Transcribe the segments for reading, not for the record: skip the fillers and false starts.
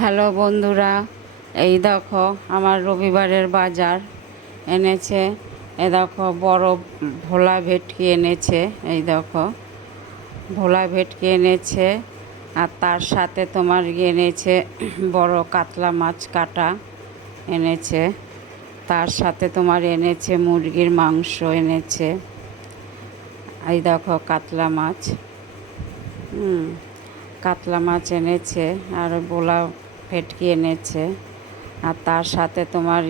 Hello বন্ধুরা, এই দেখো আমার রবিবারের বাজার এনেছে। এ দেখো বড় ভোলা ভেটকি এনেছে। এই দেখো ভোলা ভেটকি এনেছে, আর তার সাথে তোমার এনেছে বড় কাতলা মাছ কাটা এনেছে। তার সাথে তোমার এনেছে মুরগির মাংস এনেছে। এই দেখো কাতলা মাছ, কাতলা মাছ এনেছে, আর ভোলা ভেটকি এনেছে। আর তার সাথে তোমার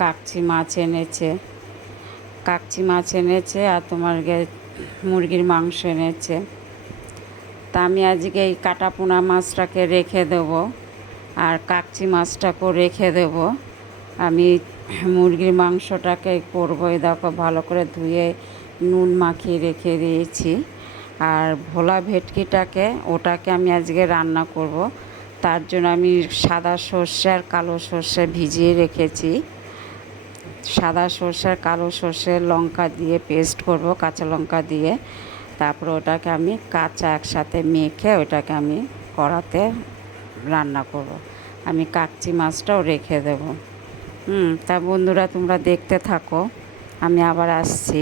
কাকচি মাছ এনেছে, আর তোমার মুরগির মাংস এনেছে। তা আমি আজকে এই কাটা পোনা মাছটাকে রেখে দেবো, আর কাকচি মাছটাকেও রেখে দেবো। আমি মুরগির মাংসটাকে করবো। এই দেখো ভালো করে ধুয়ে নুন মাখিয়ে রেখে দিয়েছি। আর ভোলা ভেটকিটাকে ওটাকে আমি আজকে রান্না করব। তার জন্য আমি সাদা সর্ষে আর কালো সর্ষে ভিজিয়ে রেখেছি। সাদা সর্ষে আর কালো সর্ষে লঙ্কা দিয়ে পেস্ট করব, কাঁচা লঙ্কা দিয়ে। তারপর ওটাকে আমি কাঁচা একসাথে মেখে ওটাকে আমি কড়াতে রান্না করব। আমি কাকচি মাছটাও রেখে দেব। তা বন্ধুরা তোমরা দেখতে থাকো, আমি আবার আসছি।